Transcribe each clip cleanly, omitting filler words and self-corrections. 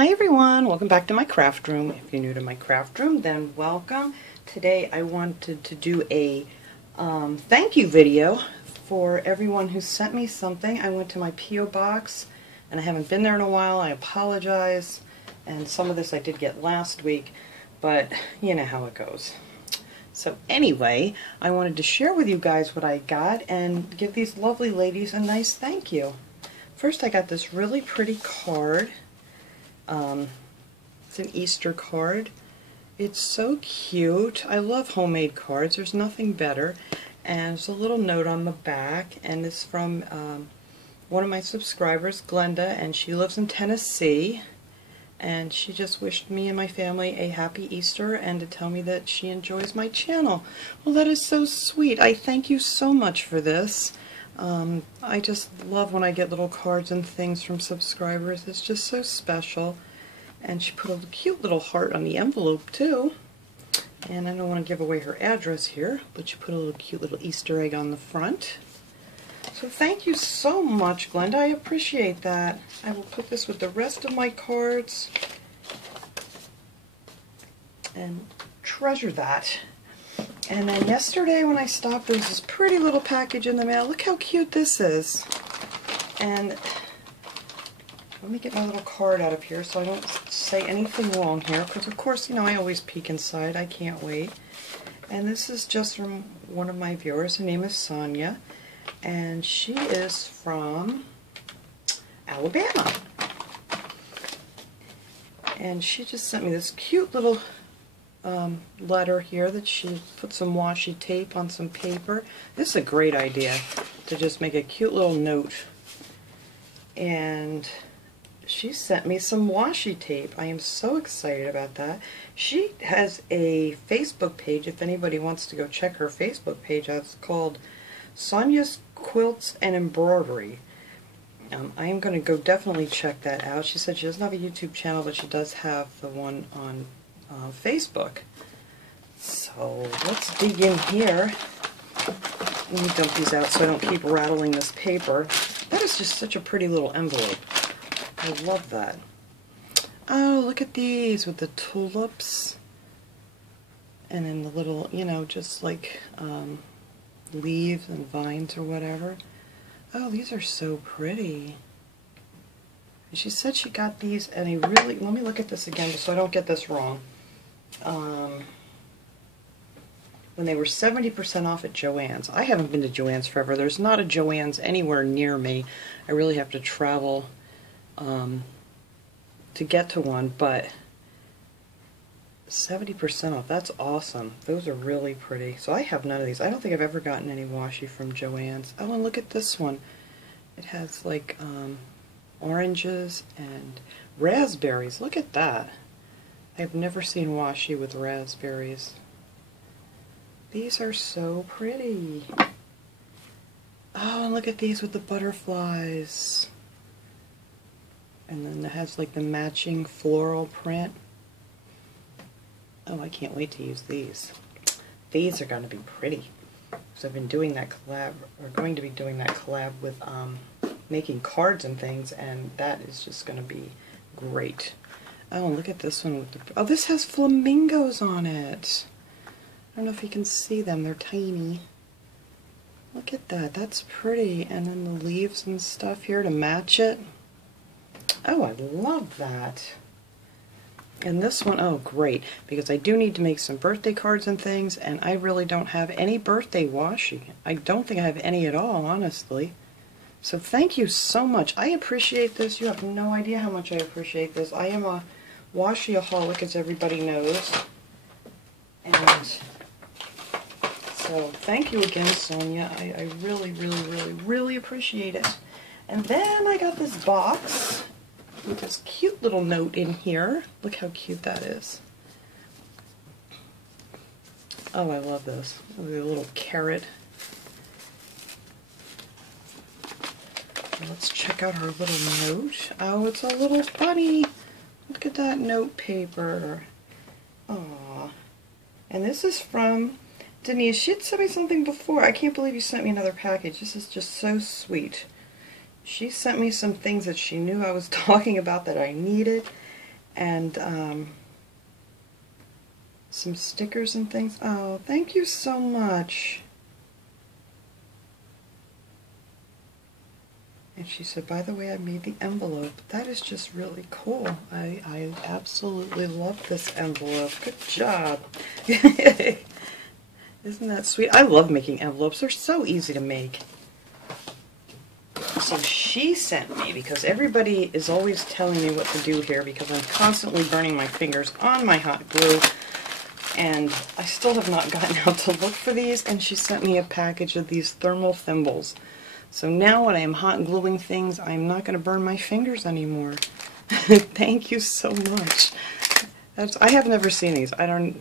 Hi everyone, welcome back to my craft room. If you're new to my craft room, then welcome. Today I wanted to do a thank you video for everyone who sent me something. I went to my P.O. box and I haven't been there in a while. I apologize, and some of this I did get last week, but you know how it goes. So anyway, I wanted to share with you guys what I got and give these lovely ladies a nice thank you. First, I got this really pretty card. It's an Easter card. It's so cute. I love homemade cards. There's nothing better. And there's a little note on the back, and it's from one of my subscribers, Glenda, and she lives in Tennessee. And she just wished me and my family a happy Easter and to tell me that she enjoys my channel. Well, that is so sweet. I thank you so much for this. I just love when I get little cards and things from subscribers. It's just so special. And she put a cute little heart on the envelope too. And I don't want to give away her address here, but she put a little cute little Easter egg on the front. So thank you so much, Glenda. I appreciate that. I will put this with the rest of my cards and treasure that. And then yesterday when I stopped, there was this pretty little package in the mail. Look how cute this is. And let me get my little card out of here so I don't say anything wrong here, because of course, you know, I always peek inside. I can't wait. And this is just from one of my viewers. Her name is Sonia, and she is from Alabama. And she just sent me this cute little letter here that she put some washi tape on some paper. This is a great idea to just make a cute little note. And she sent me some washi tape. I am so excited about that. She has a Facebook page. If anybody wants to go check her Facebook page, it's called Sonia's Quilts and Embroidery. I am going to go definitely check that out. She said she doesn't have a YouTube channel, but she does have the one on Facebook. So let's dig in here. Let me dump these out so I don't keep rattling this paper. That is just such a pretty little envelope. I love that. Oh, look at these with the tulips. And then the little, you know, just like leaves and vines or whatever. Oh, these are so pretty. And she said she got these at a really, let me look at this again so I don't get this wrong. When they were 70% off at Joann's. I haven't been to Joann's forever. There's not a Joann's anywhere near me. I really have to travel to get to one, but 70% off, that's awesome. Those are really pretty. So I have none of these. I don't think I've ever gotten any washi from Joann's. Oh, and look at this one. It has like oranges and raspberries. Look at that. I've never seen washi with raspberries. These are so pretty. Oh, and look at these with the butterflies. And then it has like the matching floral print. Oh, I can't wait to use these. These are going to be pretty. So I've been doing that collab, or going to be doing that collab with making cards and things, and that is just going to be great. Oh, look at this one with the, oh, this has flamingos on it. I don't know if you can see them, they're tiny. Look at that, that's pretty. And then the leaves and stuff here to match it. Oh, I love that. And this one, oh great, because I do need to make some birthday cards and things, and I really don't have any birthday washi. I don't think I have any at all, honestly. So thank you so much. I appreciate this. You have no idea how much I appreciate this. I am a washi-aholic, as everybody knows. And so thank you again, Sonia. I really, really, really, really appreciate it. And then I got this box with this cute little note in here. Look how cute that is. Oh, I love this. With a little carrot. Let's check out her little note. Oh, it's a little bunny. Look at that note paper. Aww. And this is from Denise. She had sent me something before. I can't believe you sent me another package. This is just so sweet. She sent me some things that she knew I was talking about that I needed, and some stickers and things. Oh, thank you so much. And she said, by the way, I made the envelope. That is just really cool. I absolutely love this envelope. Good job. Isn't that sweet? I love making envelopes. They're so easy to make. So she sent me, because everybody is always telling me what to do here, because I'm constantly burning my fingers on my hot glue, and I still have not gotten out to look for these, and she sent me a package of these thermal thimbles. So now when I am hot gluing things, I'm not going to burn my fingers anymore. Thank you so much. I have never seen these. I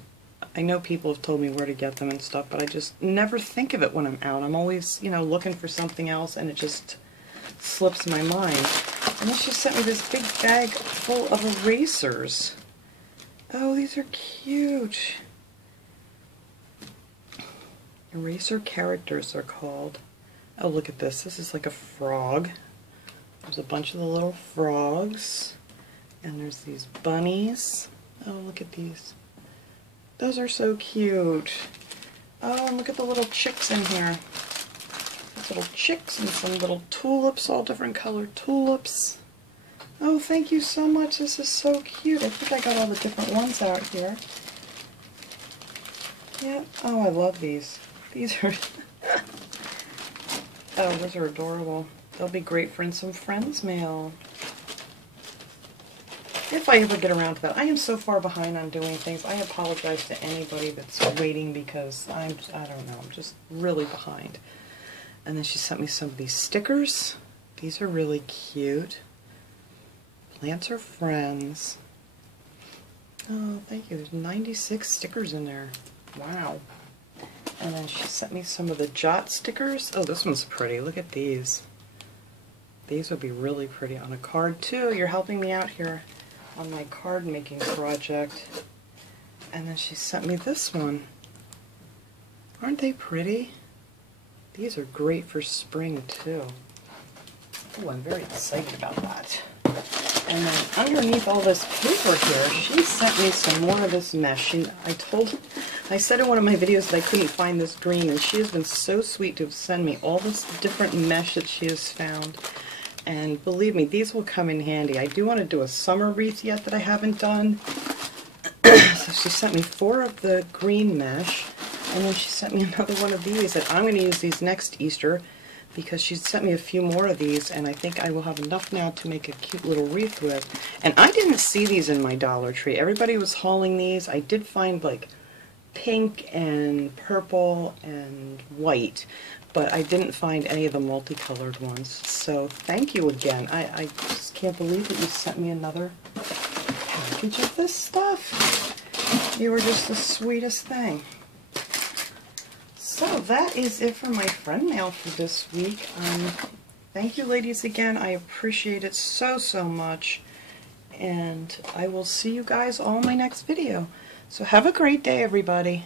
know people have told me where to get them and stuff, but I just never think of it when I'm out. I'm always, you know, looking for something else, and it just slips my mind. And then she sent me this big bag full of erasers. Oh, these are cute. Eraser characters are called. Oh, look at this. This is like a frog. There's a bunch of the little frogs. And there's these bunnies. Oh, look at these. Those are so cute. Oh, and look at the little chicks in here. There's little chicks and some little tulips, all different colored tulips. Oh, thank you so much. This is so cute. I think I got all the different ones out here. Yeah. Oh, I love these. These are... Oh, those are adorable. They'll be great for some friends' mail. If I ever get around to that. I am so far behind on doing things. I apologize to anybody that's waiting, because I don't know, I'm just really behind. And then she sent me some of these stickers. These are really cute. Plants are friends. Oh, thank you. There's 96 stickers in there. Wow. And then she sent me some of the Jot stickers. Oh, this one's pretty. Look at these. These would be really pretty on a card too. You're helping me out here on my card making project. And then she sent me this one. Aren't they pretty? These are great for spring too. Oh, I'm very excited about that. And then underneath all this paper here, she sent me some more of this mesh. I said in one of my videos that I couldn't find this green, and she has been so sweet to send me all this different mesh that she has found. And believe me, these will come in handy. I do want to do a summer wreath yet that I haven't done. So she sent me 4 of the green mesh, and then she sent me another one of these, and I'm going to use these next Easter, because she sent me a few more of these, and I think I will have enough now to make a cute little wreath with. And I didn't see these in my Dollar Tree. Everybody was hauling these. I did find like pink and purple and white, but I didn't find any of the multicolored ones. So thank you again. I just can't believe that you sent me another package of this stuff. You were just the sweetest thing. So that is it for my friend mail for this week. Thank you ladies again. I appreciate it so, so much. And I will see you guys all in my next video. So have a great day, everybody.